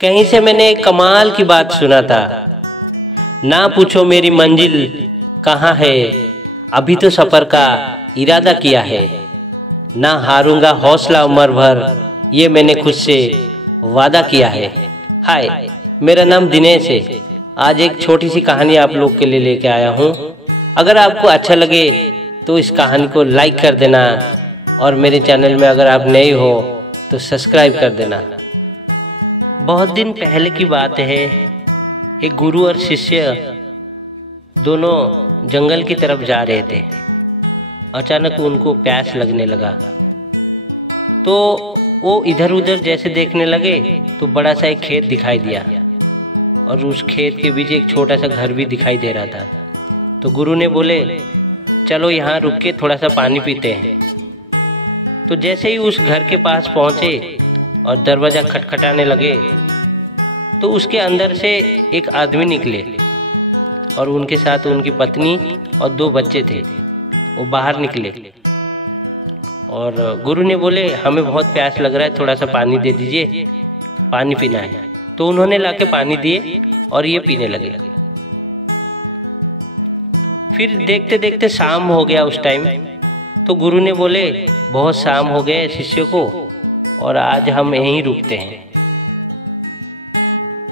कहीं से मैंने एक कमाल की बात सुना था, ना पूछो मेरी मंजिल कहाँ है, अभी तो सफ़र का इरादा किया है, ना हारूंगा हौसला उम्र भर, ये मैंने खुद से वादा किया है। हाय, मेरा नाम दिनेश है। आज एक छोटी सी कहानी आप लोग के लिए लेके आया हूँ। अगर आपको अच्छा लगे तो इस कहानी को लाइक कर देना और मेरे चैनल में अगर आप नए हो तो सब्सक्राइब कर देना। बहुत दिन पहले की बात है, एक गुरु और शिष्य दोनों जंगल की तरफ जा रहे थे। अचानक उनको प्यास लगने लगा तो वो इधर उधर जैसे देखने लगे तो बड़ा सा एक खेत दिखाई दिया और उस खेत के बीच एक छोटा सा घर भी दिखाई दे रहा था। तो गुरु ने बोले, चलो यहाँ रुक के थोड़ा सा पानी पीते हैं। तो जैसे ही उस घर के पास पहुँचे और दरवाज़ा खटखटाने लगे तो उसके अंदर से एक आदमी निकले और उनके साथ उनकी पत्नी और 2 बच्चे थे। वो बाहर निकले और गुरु ने बोले, हमें बहुत प्यास लग रहा है, थोड़ा सा पानी दे दीजिए, पानी पीना है। तो उन्होंने लाके पानी दिए और ये पीने लगे। फिर देखते देखते शाम हो गया उस टाइम। तो गुरु ने बोले, बहुत शाम हो गए शिष्यों को और आज हम यहीं रुकते हैं,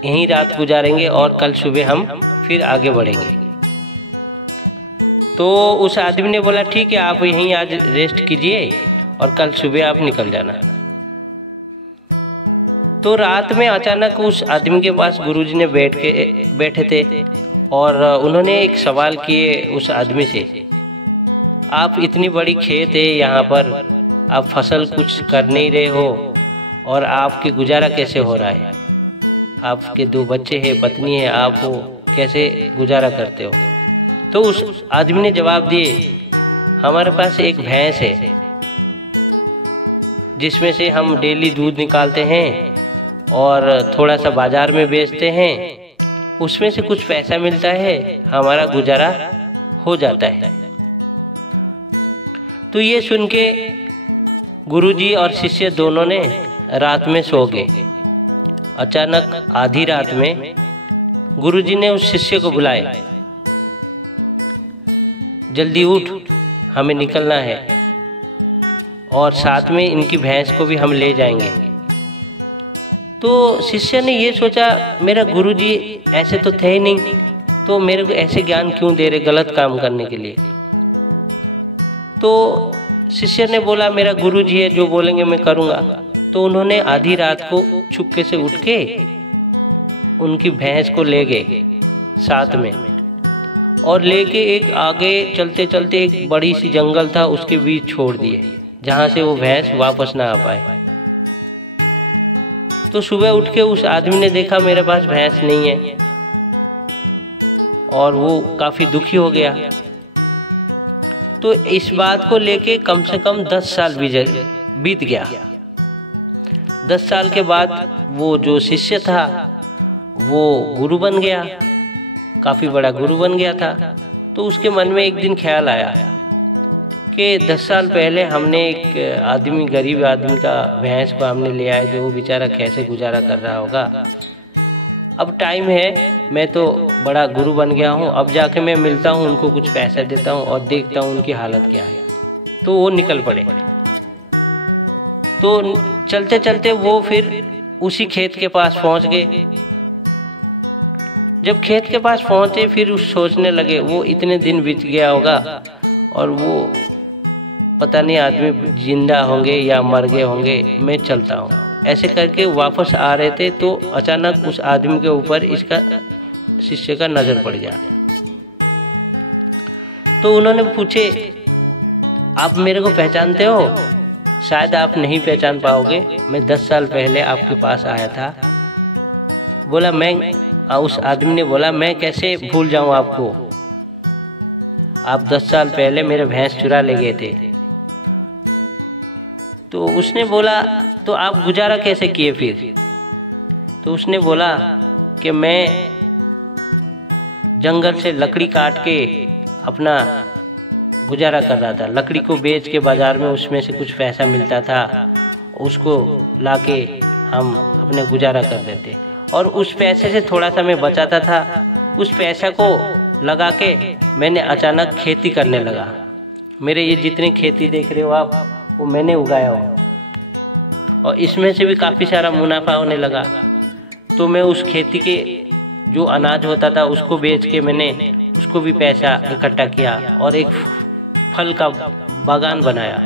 यहीं रात गुजारेंगे और कल सुबह हम फिर आगे बढ़ेंगे। तो उस आदमी ने बोला, ठीक है, आप यहीं आज रेस्ट कीजिए और कल सुबह आप निकल जाना। तो रात में अचानक उस आदमी के पास गुरुजी ने बैठे थे और उन्होंने एक सवाल किए उस आदमी से, आप इतनी बड़ी खेत है यहाँ पर, आप फसल कुछ कर नहीं रहे हो और आपकी गुजारा कैसे हो रहा है? आपके 2 बच्चे हैं, पत्नी है, आप हो, कैसे गुजारा करते हो? तो उस आदमी ने जवाब दिए, हमारे पास एक भैंस है जिसमें से हम डेली दूध निकालते हैं और थोड़ा सा बाजार में बेचते हैं, उसमें से कुछ पैसा मिलता है, हमारा गुजारा हो जाता है। तो ये सुन के गुरुजी और शिष्य दोनों ने रात में सो गए। अचानक आधी रात में गुरुजी ने उस शिष्य को बुलाया, जल्दी उठ, हमें निकलना है और साथ में इनकी भैंस को भी हम ले जाएंगे। तो शिष्य ने ये सोचा, मेरा गुरुजी ऐसे तो थे ही नहीं, तो मेरे को ऐसे ज्ञान क्यों दे रहे गलत काम करने के लिए? तो शिष्य ने बोला, मेरा गुरुजी है, जो बोलेंगे मैं करूँगा। तो उन्होंने आधी रात को छुपके से उठ के उनकी भैंस को ले गए साथ में और लेके एक आगे चलते चलते एक बड़ी सी जंगल था, उसके बीच छोड़ दिए, जहाँ से वो भैंस वापस ना आ पाए। तो सुबह उठ के उस आदमी ने देखा मेरे पास भैंस नहीं है और वो काफ़ी दुखी हो गया। तो इस बात को लेके कम से कम 10 साल बीत गया। 10 साल के बाद वो जो शिष्य था वो गुरु बन गया, काफ़ी बड़ा गुरु बन गया था। तो उसके मन में एक दिन ख्याल आया कि 10 साल पहले हमने एक आदमी, गरीब आदमी का भैंस को हमने ले आए थे, वो बेचारा कैसे गुजारा कर रहा होगा। अब टाइम है, मैं तो बड़ा गुरु बन गया हूँ, अब जाके मैं मिलता हूँ, उनको कुछ पैसा देता हूँ और देखता हूँ उनकी हालत क्या है। तो वो निकल पड़े। तो चलते चलते वो फिर उसी खेत के पास पहुँच गए। जब खेत के पास पहुँचे फिर उस सोचने लगे, वो इतने दिन बीत गया होगा और वो पता नहीं आदमी जिंदा होंगे या मर गए होंगे, मैं चलता हूँ। ऐसे करके वापस आ रहे थे तो अचानक उस आदमी के ऊपर इसका शिष्य का नज़र पड़ गया। तो उन्होंने पूछे, आप मेरे को पहचानते हो? शायद आप नहीं पहचान पाओगे, मैं 10 साल पहले आपके पास आया था। बोला, मैं, उस आदमी ने बोला, मैं कैसे भूल जाऊं आपको, आप 10 साल पहले मेरे भैंस चुरा ले गए थे। तो उसने बोला, तो आप गुजारा कैसे किए फिर? तो उसने बोला कि मैं जंगल से लकड़ी काट के अपना गुजारा कर रहा था, लकड़ी को बेच के बाज़ार में उसमें से कुछ पैसा मिलता था, उसको लाके हम अपने गुजारा कर देते और उस पैसे से थोड़ा सा मैं बचाता था, उस पैसे को लगा के मैंने अचानक खेती करने लगा। मेरे ये जितनी खेती देख रहे हो आप, वो मैंने उगाया हो और इसमें से भी काफ़ी सारा मुनाफा होने लगा। तो मैं उस खेती के जो अनाज होता था उसको बेच के मैंने उसको भी पैसा इकट्ठा किया और एक फल का बागान बनाया।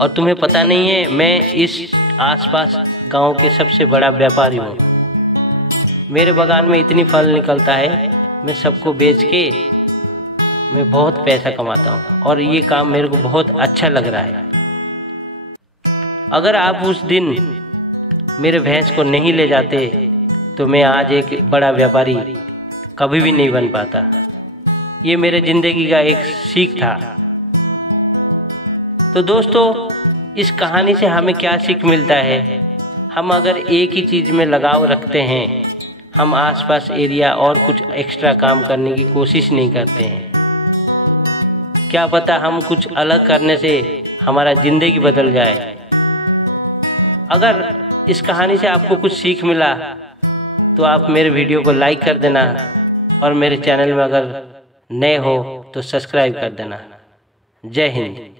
और तुम्हें पता नहीं है, मैं इस आसपास गांव के सबसे बड़ा व्यापारी हूँ। मेरे बागान में इतनी फल निकलता है, मैं सबको बेच के मैं बहुत पैसा कमाता हूँ और ये काम मेरे को बहुत अच्छा लग रहा है। अगर आप उस दिन मेरे भैंस को नहीं ले जाते तो मैं आज एक बड़ा व्यापारी कभी भी नहीं बन पाता। ये मेरे ज़िंदगी का एक सीख था। तो दोस्तों, इस कहानी से हमें क्या सीख मिलता है? हम अगर एक ही चीज़ में लगाव रखते हैं, हम आसपास एरिया और कुछ एक्स्ट्रा काम करने की कोशिश नहीं करते हैं, क्या पता हम कुछ अलग करने से हमारा ज़िंदगी बदल जाए। अगर इस कहानी से आपको कुछ सीख मिला तो आप मेरे वीडियो को लाइक कर देना और मेरे चैनल में अगर नए हो तो सब्सक्राइब कर देना। जय हिंद।